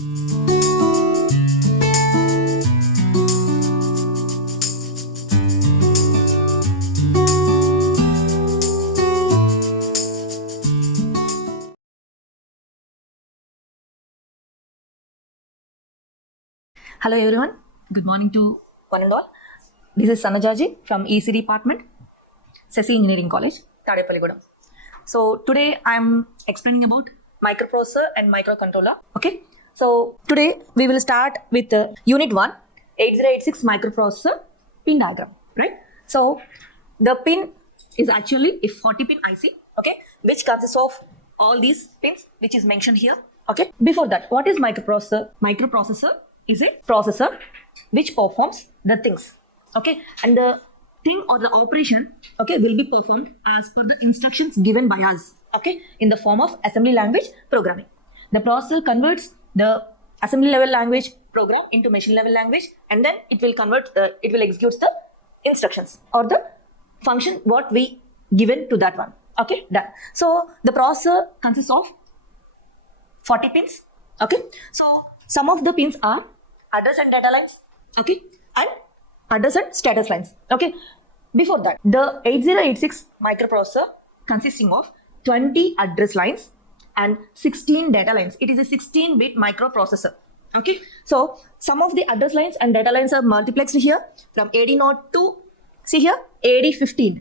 Hello everyone, good morning to one and all. This is Sanajaji from EC department, Sesi Engineering College, Tadepalligudam. So today I'm explaining about microprocessor and microcontroller. Okay, so today we will start with unit 1, 8086 microprocessor pin diagram, right? So the pin is actually a 40 pin IC, okay, which consists of all these pins which is mentioned here. Okay, before that, what is microprocessor? Microprocessor is a processor which performs the things, okay, and the thing or the operation, okay, will be performed as per the instructions given by us, okay, in the form of assembly language programming. The processor converts the assembly level language program into machine level language, and then it will execute the instructions or the function what we given to that one. Okay, done. So the processor consists of 40 pins. Okay, so some of the pins are address and data lines, okay, and address and status lines. Okay, before that, the 8086 microprocessor consisting of 20 address lines and 16 data lines. It is a 16-bit microprocessor. Okay, so some of the address lines and data lines are multiplexed here from AD0 to, see here, AD15.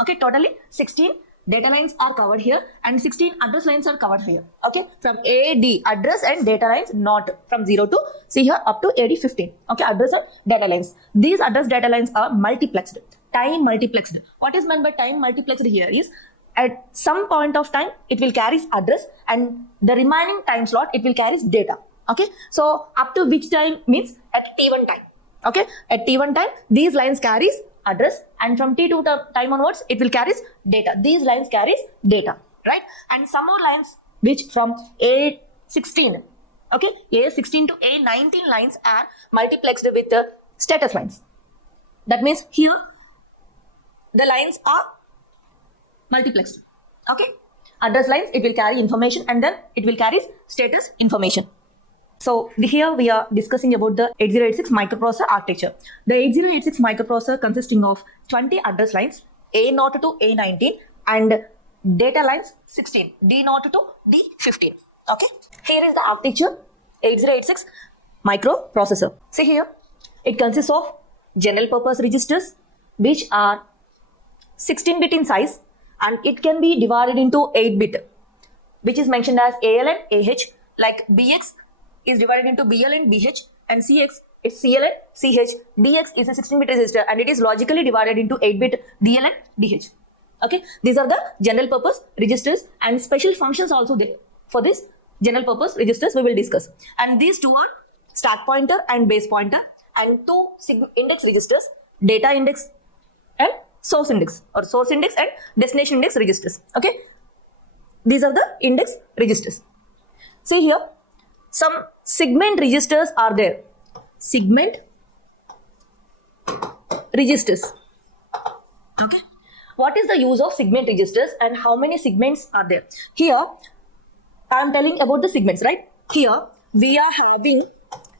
Okay, totally 16 data lines are covered here and 16 address lines are covered here. Okay, from AD, address and data lines, not from 0 to, see here, up to AD15. Okay, address and data lines. These address data lines are multiplexed, time multiplexed. What is meant by time multiplexed here is at some point of time it will carry address and the remaining time slot it will carry data. Okay, so up to which time means at T1 time. Okay, at T1 time these lines carries address, and from T2 time onwards it will carries data. These lines carries data, right? And some more lines which from A16, okay, A16 to A19 lines are multiplexed with the status lines. That means here the lines are multiplexed. Okay, address lines it will carry information and then it will carry status information. So here we are discussing about the 8086 microprocessor architecture. The 8086 microprocessor consisting of 20 address lines A0 to A19 and data lines 16 D0 to D15. Okay, here is the architecture 8086 microprocessor. See here, it consists of general purpose registers which are 16-bit in size and it can be divided into 8-bit, which is mentioned as AL and AH, like BX is divided into BL and BH, and CX is CL and CH. DX is a 16-bit register and it is logically divided into 8-bit DL and DH. Okay, these are the general purpose registers and special functions also there. For this general purpose registers we will discuss. And these two are stack pointer and base pointer, and two index registers, data index and source index, or source index and destination index registers. Okay, these are the index registers. See here, some segment registers are there. Segment registers. Okay, what is the use of segment registers and how many segments are there? Here I am telling about the segments, right? Here we are having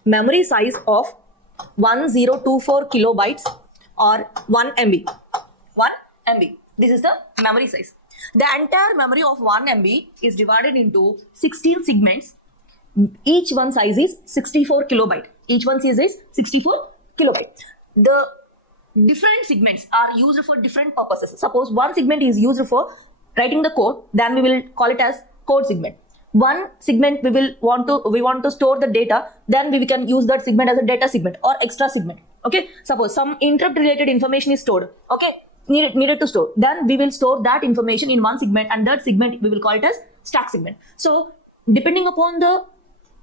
memory size of 1024 kilobytes or 1 MB. 1 MB. This is the memory size. The entire memory of 1 MB is divided into 16 segments. Each one size is 64 kilobyte. Each one size is 64 kilobyte. The different segments are used for different purposes. Suppose one segment is used for writing the code, then we will call it as code segment. One segment we want to store the data, then we can use that segment as a data segment or extra segment. Okay, suppose some interrupt related information is stored, okay, needed to store, then we will store that information in one segment, and that segment we will call it as stack segment. So depending upon the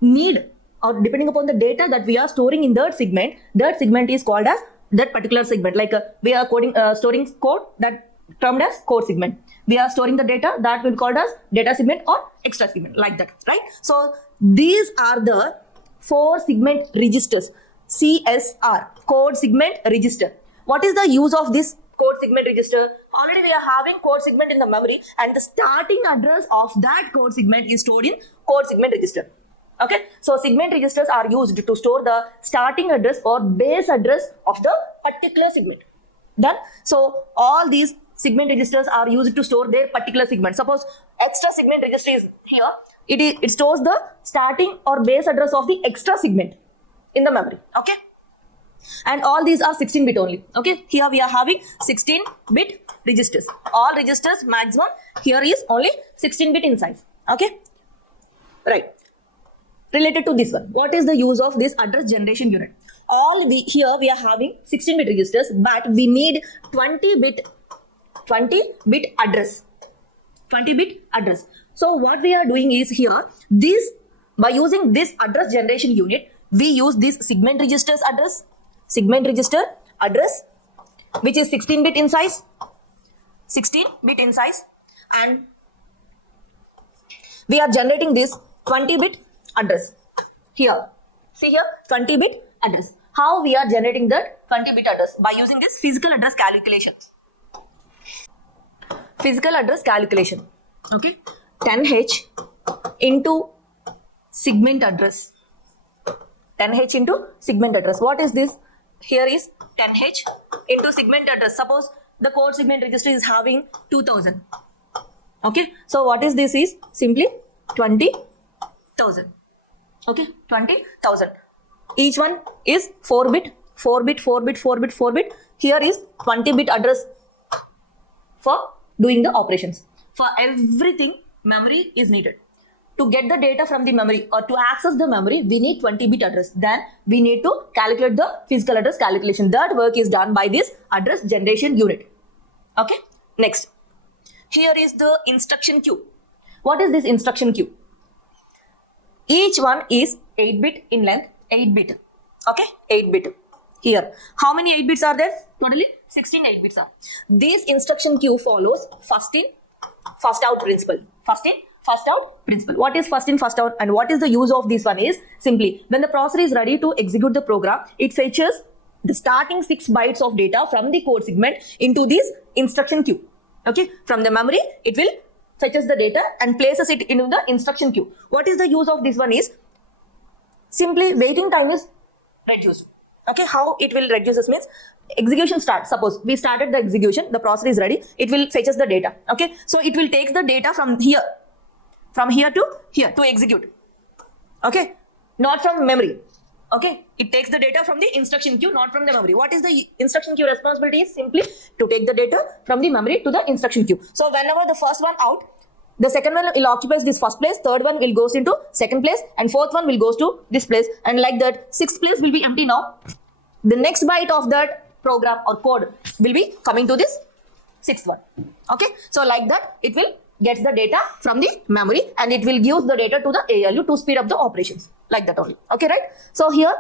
need or depending upon the data that we are storing in that segment is called as that particular segment. Like we are storing code, that termed as code segment. We are storing the data, that will be called as data segment or extra segment, like that, right? So these are the 4 segment registers. CSR, code segment register. What is the use of this code segment register? Already we are having code segment in the memory, and the starting address of that code segment is stored in code segment register. Okay, so segment registers are used to store the starting address or base address of the particular segment. Done. So all these segment registers are used to store their particular segment. Suppose extra segment register is here. It stores the starting or base address of the extra segment in the memory. Okay. And all these are 16-bit only. Okay. Here we are having 16-bit registers. All registers maximum here is only 16-bit in size. Okay. Right. Related to this one, what is the use of this address generation unit? Here we are having 16-bit registers, but we need 20-bit address. 20-bit address. So what we are doing is here, by using this address generation unit, we use this segment register address, which is 16-bit in size, and we are generating this 20-bit address here. See here, 20-bit address. How we are generating that 20-bit address? By using this physical address calculation. Okay, 10H into segment address. 10H into segment address. What is this? Here is 10H into segment address. Suppose the code segment register is having 2000. Okay, so what is this? Is simply 20,000. Okay, 20,000. Each one is 4-bit. Here is 20-bit address for doing the operations. For everything, memory is needed. To get the data from the memory or to access the memory, we need 20-bit address. Then we need to calculate the physical address calculation. That work is done by this address generation unit. Okay, next. Here is the instruction queue. What is this instruction queue? Each one is 8-bit in length, 8-bit. Okay, 8-bit. Here, how many 8 bits are there? Totally 16 8 bits are. This instruction queue follows first in, first out principle. First in, first out principle. What is first in, first out, and what is the use of this one is simply when the processor is ready to execute the program, it fetches the starting 6 bytes of data from the code segment into this instruction queue. Okay, from the memory, it will fetches the data and places it into the instruction queue. What is the use of this one is simply waiting time is reduced. Okay, how it will reduce this means execution starts. Suppose we started the execution, the processor is ready, it will fetches the data. Okay, so it will take the data from here to here to execute. Okay, not from memory. Okay, it takes the data from the instruction queue, not from the memory. What is the instruction queue responsibility? Is simply to take the data from the memory to the instruction queue. So whenever the first one out, the second one will occupy this first place, third one will goes into second place, and fourth one will goes to this place, and like that sixth place will be empty now. The next byte of that program or code will be coming to this sixth one. Okay, so like that it will get the data from the memory and it will give the data to the ALU to speed up the operations, like that only. Okay, right? So here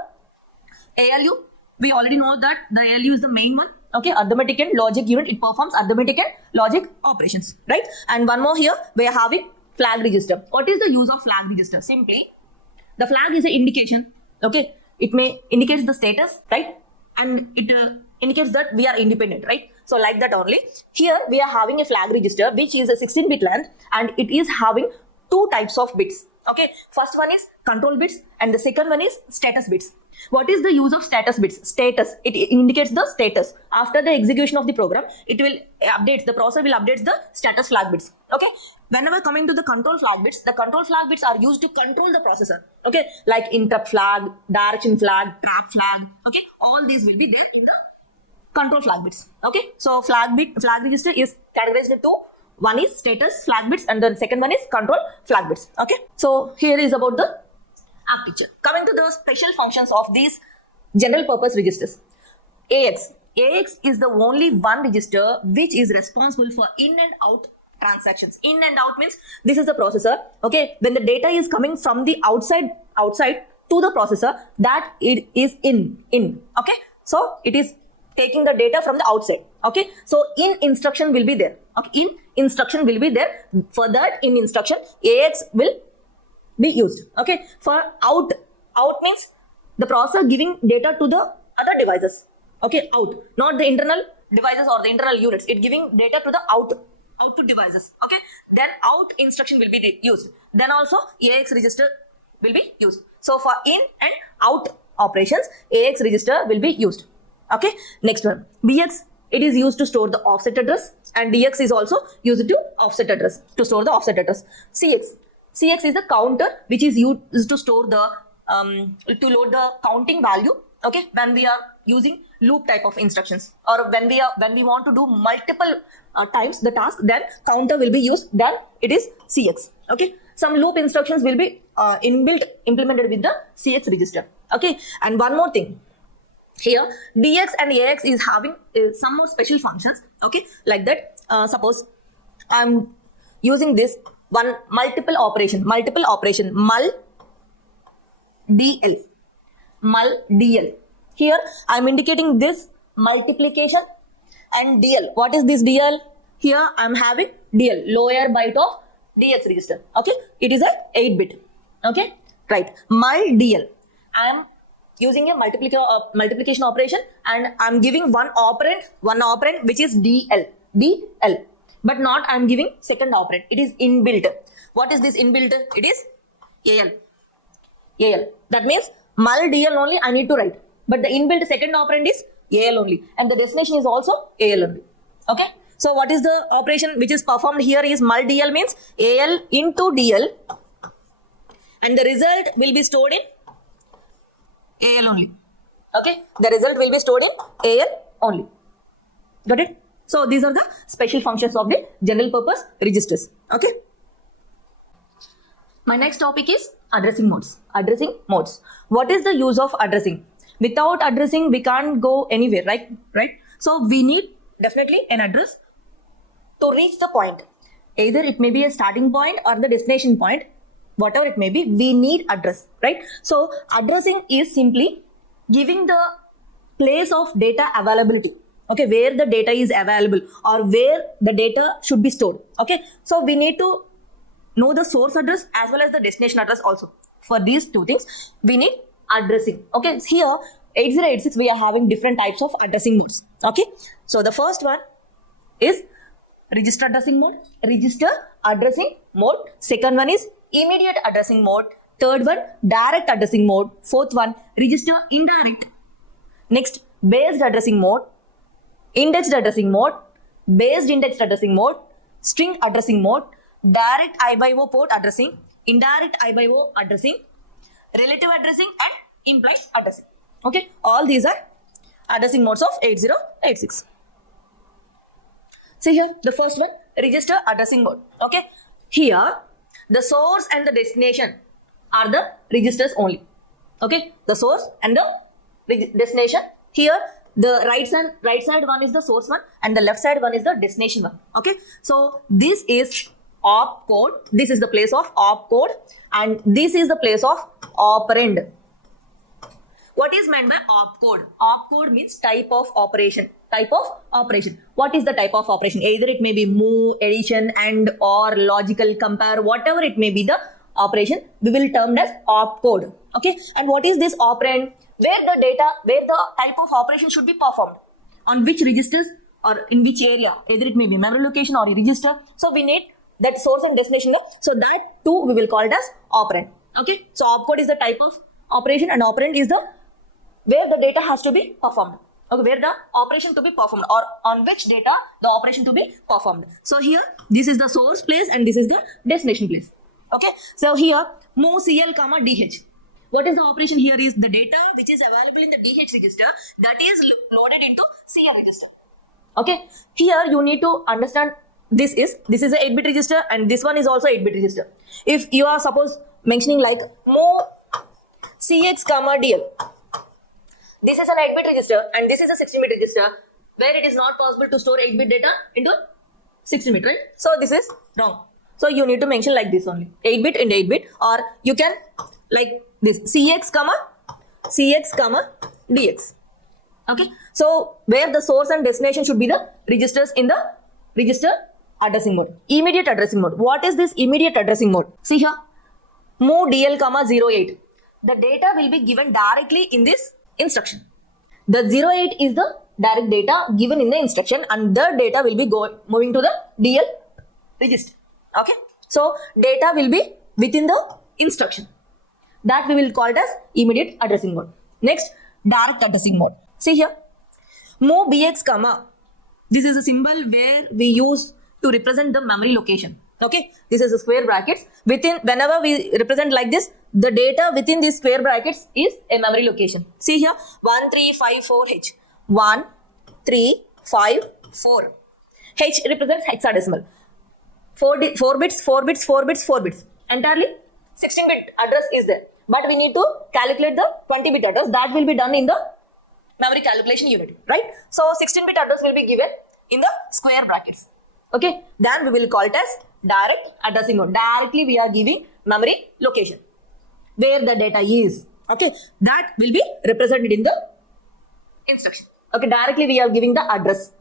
ALU, we already know that the ALU is the main one. Okay, arithmetic and logic unit, it performs arithmetic and logic operations, right? And one more here, we are having flag register. What is the use of flag register? Simply, the flag is an indication. Okay, it may indicates the status, right? And it indicates that we are independent, right? So like that only. Here we are having a flag register which is a 16-bit length and it is having two types of bits. Okay, first one is control bits and the second one is status bits. What is the use of status bits? Status, it indicates the status. After the execution of the program, it will update, the processor will update the status flag bits. Okay, whenever coming to the control flag bits, the control flag bits are used to control the processor. Okay, like interrupt flag, direction flag, trap flag. Okay, all these will be there in the control flag bits. Okay, so flag register is categorized into one is status flag bits and the second one is control flag bits. Okay, so here is about the architecture. Coming to the special functions of these general purpose registers. AX is the only one register which is responsible for in and out transactions. In and out means this is the processor. Okay, when the data is coming from the outside to the processor, that it is in. Okay, so it is taking the data from the outside. Okay, so in instruction will be there. Okay, in instruction will be there. For that in instruction, AX will be used. Okay, for out means the processor giving data to the other devices. Okay, out, not the internal devices or the internal units. It giving data to the output devices. Okay, then out instruction will be used. Then also AX register will be used. So for in and out operations, AX register will be used. Okay, next one, BX, it is used to store the offset address, and DX is also used to offset address, to store the offset address. CX is the counter which is used to store the to load the counting value. Okay, when we are using loop type of instructions, or when we want to do multiple times the task, then counter will be used, then it is CX. Okay, some loop instructions will be implemented with the CX register. Okay, and one more thing, here DX and AX is having some more special functions. Okay, like that, suppose I'm using this one multiple operation mul DL. Here I'm indicating this multiplication and DL. What is this DL? Here I'm having DL, lower byte of DX register. Okay, it is a 8-bit. Okay, right, mul DL. I am using a multiplication operation, and I'm giving one operand which is DL, but not I'm giving second operand. It is inbuilt. What is this inbuilt? It is AL. That means mul DL only I need to write, but the inbuilt second operand is AL only, and the destination is also AL only. Okay, so what is the operation which is performed here is mul DL means AL into DL, and the result will be stored in AL only. Okay, the result will be stored in AL only. Got it? So these are the special functions of the general purpose registers. Okay. My next topic is addressing modes. What is the use of addressing? Without addressing, we can't go anywhere, right? So we need definitely an address to reach the point. Either it may be a starting point or the destination point, whatever it may be, we need address, right? So addressing is simply giving the place of data availability. Okay, where the data is available or where the data should be stored. Okay, so we need to know the source address as well as the destination address also. For these two things, we need addressing. Okay, here 8086 we are having different types of addressing modes. Okay, so the first one is register addressing mode. Second one is immediate addressing mode. Third one, direct addressing mode. Fourth one, register indirect. Next, based addressing mode, indexed addressing mode, based indexed addressing mode, string addressing mode, direct I/O port addressing, indirect I/O addressing, relative addressing, and implied addressing. Okay, all these are addressing modes of 8086. See here, the first one, register addressing mode. Okay, here the source and the destination are the registers only. Okay, the source and the destination. Here the right side one is the source one, and the left side one is the destination one. Okay, so this is op code. This is the place of op code, and this is the place of operand. What is meant by op code? Op code means type of operation. What is the type of operation? Either it may be move, addition, and or logical compare, whatever it may be the operation, we will term as op code. Okay, and what is this operand? Where the type of operation should be performed, on which registers or in which area, either it may be memory location or a register. So we need that source and destination. So that too we will call it as operand. Okay, so opcode is the type of operation, and operand is the where the data has to be performed. Okay, where the operation to be performed, or on which data the operation to be performed. So here this is the source place and this is the destination place. Okay, so here move CL comma DH. What is the operation here is the data which is available in the DH register that is loaded into CL register. Okay, here you need to understand this is a 8-bit register, and this one is also 8-bit register. If you are suppose mentioning like move CX comma DL, this is an 8-bit register and this is a 16-bit register where it is not possible to store 8-bit data into 16-bit, right? So this is wrong. So you need to mention like this only, 8-bit and 8-bit, or you can like this CX comma DX. Okay, so where the source and destination should be the registers in the register addressing mode. Immediate addressing mode. What is this immediate addressing mode? See here, move DL comma 08. The data will be given directly in this instruction. The 08 is the direct data given in the instruction, and the data will be moving to the DL register. Okay, so data will be within the instruction. That we will call it as immediate addressing mode. Next, direct addressing mode. See here, move bx comma. This is a symbol where we use to represent the memory location. Okay, this is a square brackets. Within, whenever we represent like this, the data within these square brackets is a memory location. See here, 1354H. 1354. H represents hexadecimal. 4 bits, 4 bits, 4 bits, 4 bits. Entirely 16-bit address is there. But we need to calculate the 20-bit address. That will be done in the memory calculation unit, right? So 16-bit address will be given in the square brackets. Okay, then we will call it as direct addressing mode. Directly we are giving memory location where the data is. Okay, that will be represented in the instruction. Okay, directly we are giving the address.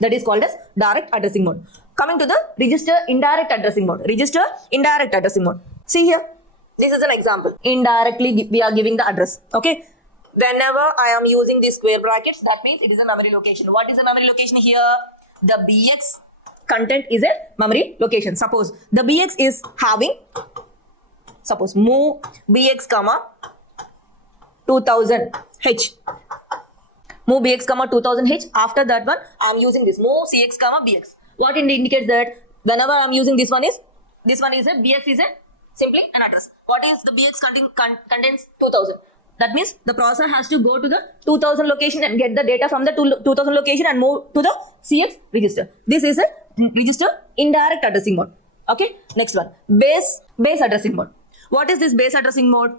That is called as direct addressing mode. Coming to the register indirect addressing mode. Register indirect addressing mode. See here, this is an example. Indirectly we are giving the address. Okay, whenever I am using these square brackets, that means it is a memory location. What is a memory location here? The bx content is a memory location. Suppose the bx is having, suppose move bx comma 2000h. Move bx comma 2000h. After that one, I am using this move cx comma bx. What it indicates that whenever I am using this one is a bx is a simply an address. What is the bx contains 2000? That means the processor has to go to the 2000 location and get the data from the 2000 location and move to the CX register. This is a register indirect addressing mode. Okay, next one, base addressing mode. What is this base addressing mode?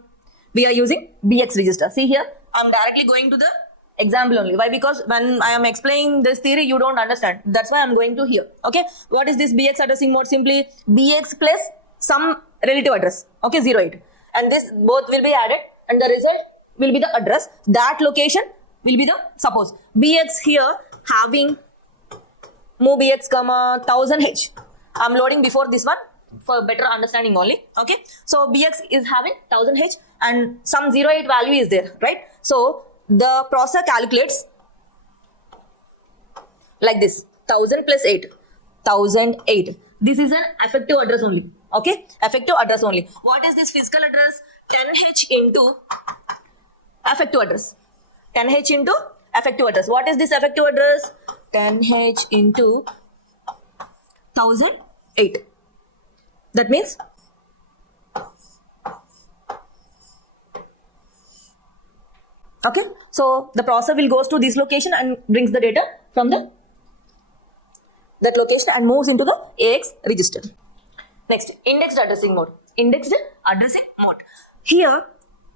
We are using BX register. See here, I'm directly going to the example only. Why? Because when I am explaining this theory, you don't understand. That's why I'm going to here. Okay, what is this BX addressing mode? Simply BX plus some relative address. Okay, 08. And this both will be added and the result will be the address. That location will be the, suppose bx here having move bx comma 1000h. I'm loading before this one for better understanding only. Okay, so bx is having 1000h and some 08 value is there, right? So the processor calculates like this, 1000 plus 8, 1008. This is an effective address only. Okay, effective address only. What is this physical address? 10h into effective address. 10h into effective address. What is this effective address? 10h into 1008. That means okay, so the processor will goes to this location and brings the data from that location and moves into the AX register. Next, indexed addressing mode. Indexed addressing mode. Here,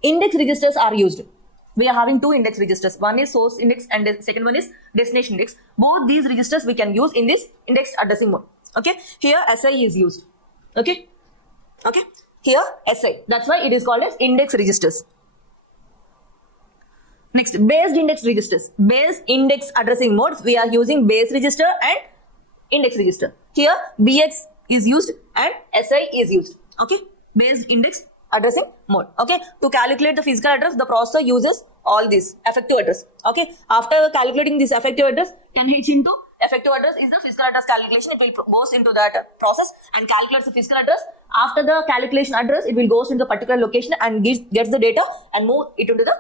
index registers are used. We are having two index registers. One is source index and the second one is destination index. Both these registers we can use in this indexed addressing mode. Okay, here SI is used. Okay, here SI. That's why it is called as index registers. Next, based index registers. Based index addressing modes, we are using base register and index register. Here BX is used and SI is used. Okay, based index addressing mode. Okay, to calculate the physical address, the processor uses all this effective address. Okay, after calculating this effective address, 10h into effective address is the physical address calculation. It will goes into that process and calculates the physical address. After the calculation address, it will goes into the particular location and gets the data and move it into the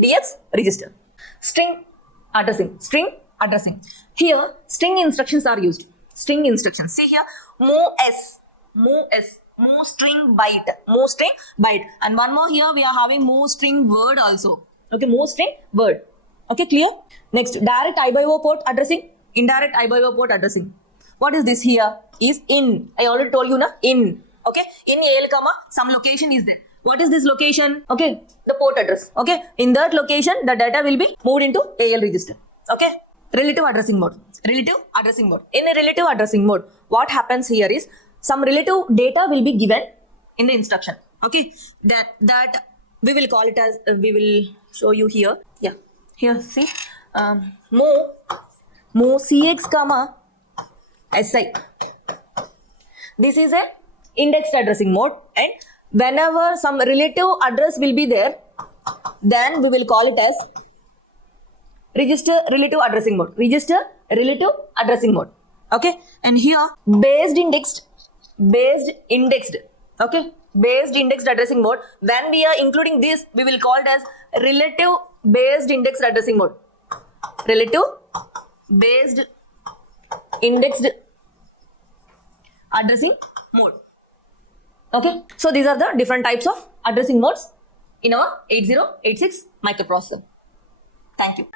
DX register. String addressing. Here, string instructions are used. String instructions. See here, move string byte, and one more here we are having move string word also. Okay, move string word. Okay, clear? Next, direct I/O port addressing, indirect I/O port addressing. What is this here? Is in. I already told you na, in. Okay, in AL comma some location is there. What is this location? Okay, the port address. Okay, in that location the data will be moved into AL register. Okay, relative addressing mode. In a relative addressing mode, what happens here is some relative data will be given in the instruction. Okay, that we will call it as we will show you here. Yeah, here see, move cx comma si. This is a indexed addressing mode, and whenever some relative address will be there, then we will call it as register relative addressing mode. Okay, and here based indexed. Okay, based indexed addressing mode. When we are including this, we will call it as relative based indexed addressing mode. Relative based indexed addressing mode. Okay, so these are the different types of addressing modes in our 8086 microprocessor. Thank you.